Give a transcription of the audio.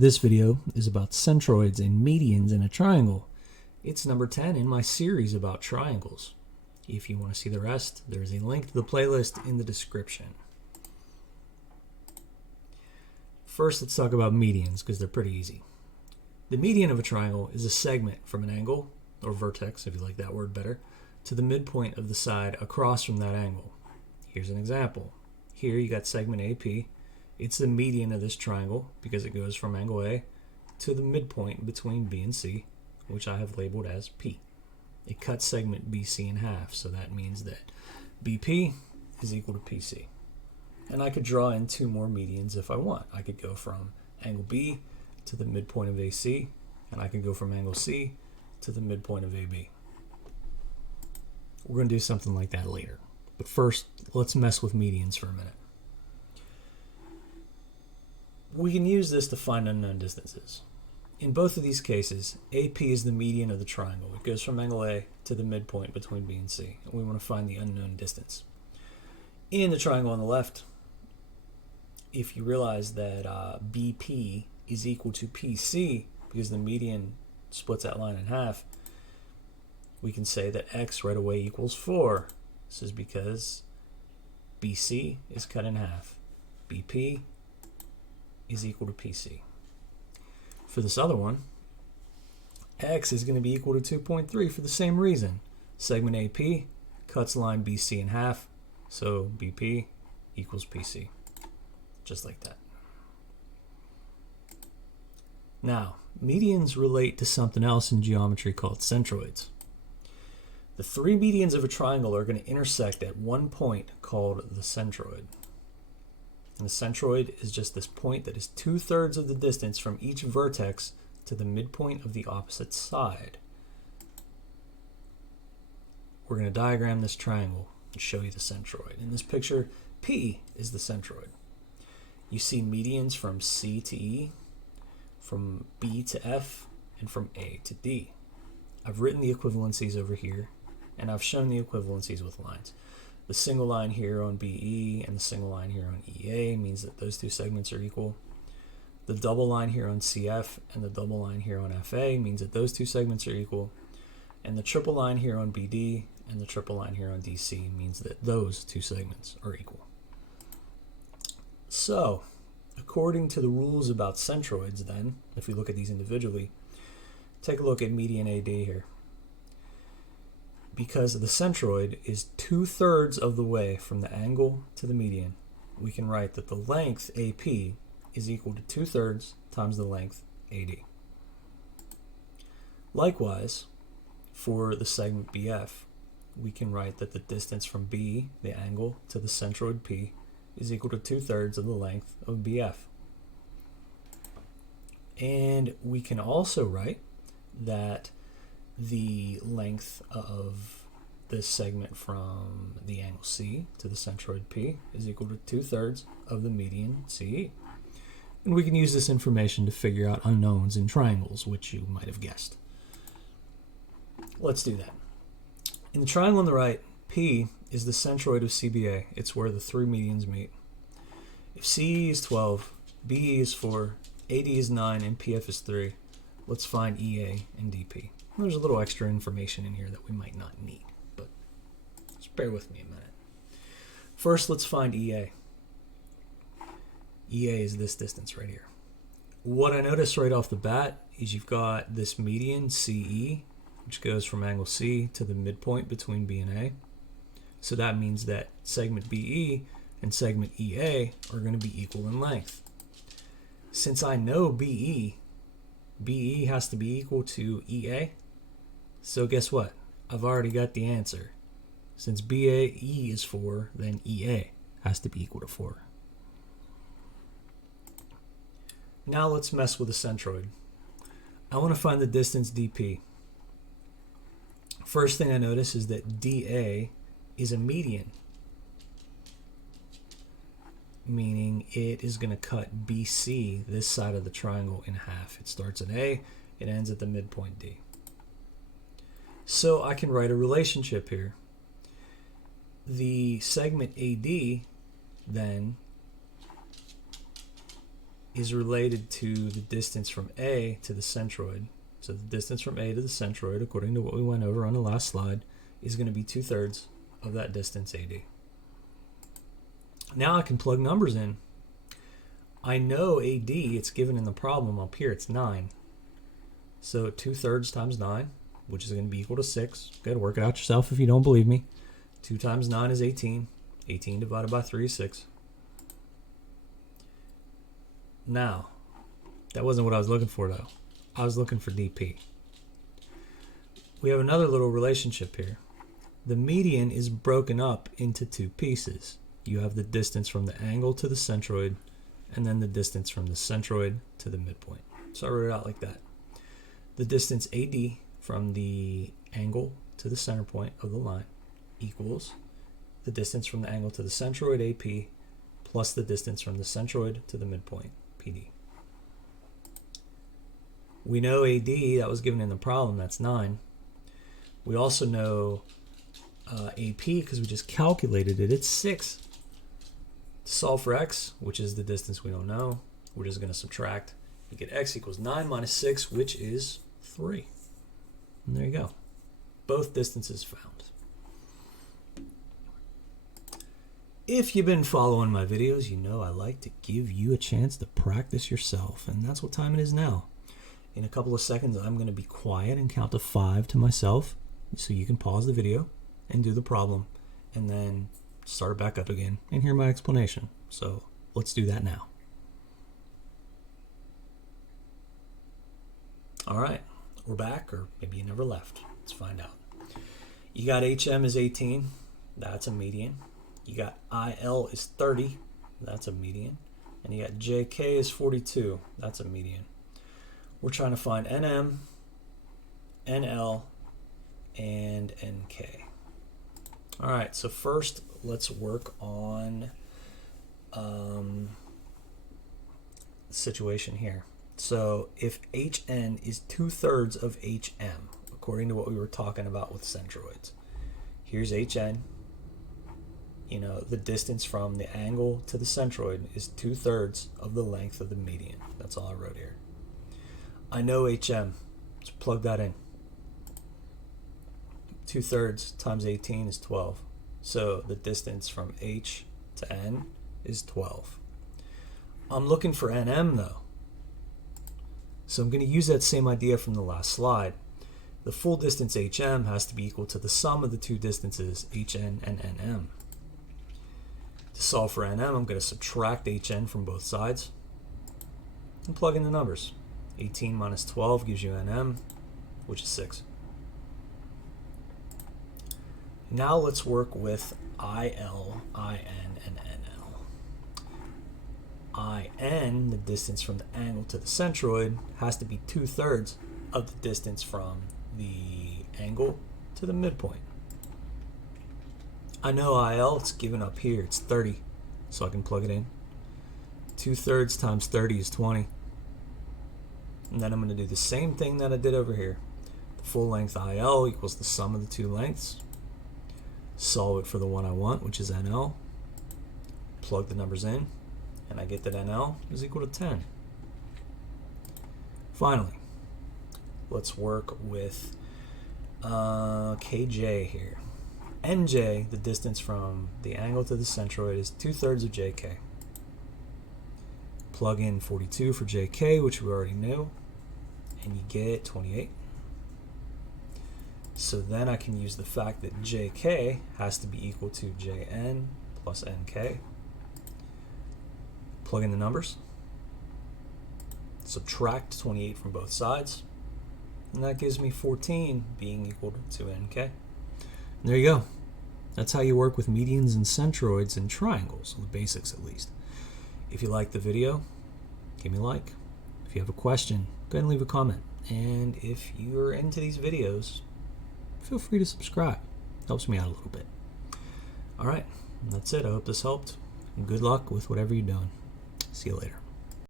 This video is about centroids and medians in a triangle. It's number 10 in my series about triangles. If you want to see the rest, there is a link to the playlist in the description. First, let's talk about medians because they're pretty easy. The median of a triangle is a segment from an angle, or vertex if you like that word better, to the midpoint of the side across from that angle. Here's an example. Here you got segment AP. It's the median of this triangle because it goes from angle A to the midpoint between B and C, which I have labeled as P. It cuts segment BC in half, so that means that BP is equal to PC. And I could draw in two more medians if I want. I could go from angle B to the midpoint of AC, and I could go from angle C to the midpoint of AB. We're going to do something like that later. But first, let's mess with medians for a minute. We can use this to find unknown distances. In both of these cases, AP is the median of the triangle. It goes from angle A to the midpoint between B and C, and we want to find the unknown distance. In the triangle on the left, if you realize that BP is equal to PC, because the median splits that line in half, we can say that X right away equals 4. This is because BC is cut in half. BP is equal to PC. For this other one, X is going to be equal to 2.3 for the same reason. Segment AP cuts line BC in half, so BP equals PC. Just like that. Now, medians relate to something else in geometry called centroids. The three medians of a triangle are going to intersect at one point called the centroid. And the centroid is just this point that is 2/3 of the distance from each vertex to the midpoint of the opposite side. We're going to diagram this triangle and show you the centroid. In this picture, P is the centroid. You see medians from C to E, from B to F, and from A to D. I've written the equivalencies over here, and I've shown the equivalencies with lines. The single line here on BE and the single line here on EA means that those two segments are equal. The double line here on CF and the double line here on FA means that those two segments are equal. And the triple line here on BD and the triple line here on DC means that those two segments are equal. So, according to the rules about centroids then, if we look at these individually, take a look at median AD here. Because the centroid is 2/3 of the way from the angle to the median, we can write that the length AP is equal to 2/3 times the length AD. Likewise, for the segment BF, we can write that the distance from B, the angle, to the centroid P is equal to 2/3 of the length of BF. And we can also write that the length of this segment from the angle C to the centroid P is equal to 2/3 of the median CE. And we can use this information to figure out unknowns in triangles, which you might have guessed. Let's do that. In the triangle on the right, P is the centroid of CBA. It's where the three medians meet. If CE is 12, BE is 4, AD is 9, and PF is 3, let's find EA and DP. There's a little extra information in here that we might not need, but just bear with me a minute. First, let's find EA. EA is this distance right here. What I notice right off the bat is you've got this median CE, which goes from angle C to the midpoint between B and A. So that means that segment BE and segment EA are going to be equal in length. Since I know BE has to be equal to EA, so guess what? I've already got the answer. Since BAE is 4, then EA has to be equal to 4. Now let's mess with the centroid. I want to find the distance DP. First thing I notice is that DA is a median, meaning it is going to cut BC, this side of the triangle, in half. It starts at A, it ends at the midpoint D. So I can write a relationship here. The segment AD then is related to the distance from A to the centroid. So the distance from A to the centroid, according to what we went over on the last slide, is going to be 2/3 of that distance AD. Now I can plug numbers in. I know AD, it's given in the problem up here, it's 9. So 2/3 times 9, which is going to be equal to 6. Good, work it out yourself if you don't believe me. 2 times 9 is 18. 18 divided by 3 is 6. Now, that wasn't what I was looking for though. I was looking for DP. We have another little relationship here. The median is broken up into two pieces. You have the distance from the angle to the centroid, and then the distance from the centroid to the midpoint. So I wrote it out like that. The distance AD from the angle to the center point of the line equals the distance from the angle to the centroid, AP, plus the distance from the centroid to the midpoint, PD. We know AD, that was given in the problem, that's 9. We also know AP, because we just calculated it, it's 6. To solve for x, which is the distance we don't know, we're just going to subtract. You get x equals 9 minus 6, which is 3. And there you go. Both distances found. If you've been following my videos, you know I like to give you a chance to practice yourself, and that's what time it is now. In a couple of seconds, I'm going to be quiet and count to 5 to myself, so you can pause the video and do the problem, and then start it back up again and hear my explanation. So let's do that now. All right, we're back, or maybe you never left. Let's find out. You got HM is 18. That's a median. You got IL is 30. That's a median. And you got JK is 42. That's a median. We're trying to find NM, NL, and NK. All right, so first let's work on the situation here. So if HN is 2/3 of HM, according to what we were talking about with centroids, here's HN. You know, the distance from the angle to the centroid is 2/3 of the length of the median. That's all I wrote here. I know HM, so plug that in. 2/3 times 18 is 12. So the distance from H to N is 12. I'm looking for NM though. So I'm going to use that same idea from the last slide. The full distance HM has to be equal to the sum of the two distances HN and NM. To solve for NM, I'm going to subtract HN from both sides and plug in the numbers. 18 minus 12 gives you NM, which is 6. Now let's work with IL, IN, and NL. IN, the distance from the angle to the centroid, has to be 2/3 of the distance from the angle to the midpoint. I know IL, it's given up here, it's 30, so I can plug it in. 2/3 times 30 is 20. And then I'm going to do the same thing that I did over here. The full length IL equals the sum of the two lengths. Solve it for the one I want, which is NL. Plug the numbers in, and I get that NL is equal to 10. Finally, let's work with KJ here. NJ, the distance from the angle to the centroid, is 2/3 of JK. Plug in 42 for JK, which we already knew, and you get 28. So then I can use the fact that JK has to be equal to JN plus NK. Plug in the numbers. Subtract 28 from both sides. And that gives me 14 being equal to NK. And there you go. That's how you work with medians and centroids and triangles, the basics at least. If you liked the video, give me a like. If you have a question, go ahead and leave a comment. And if you're into these videos, feel free to subscribe. Helps me out a little bit. All right, that's it. I hope this helped. And good luck with whatever you're doing. See you later.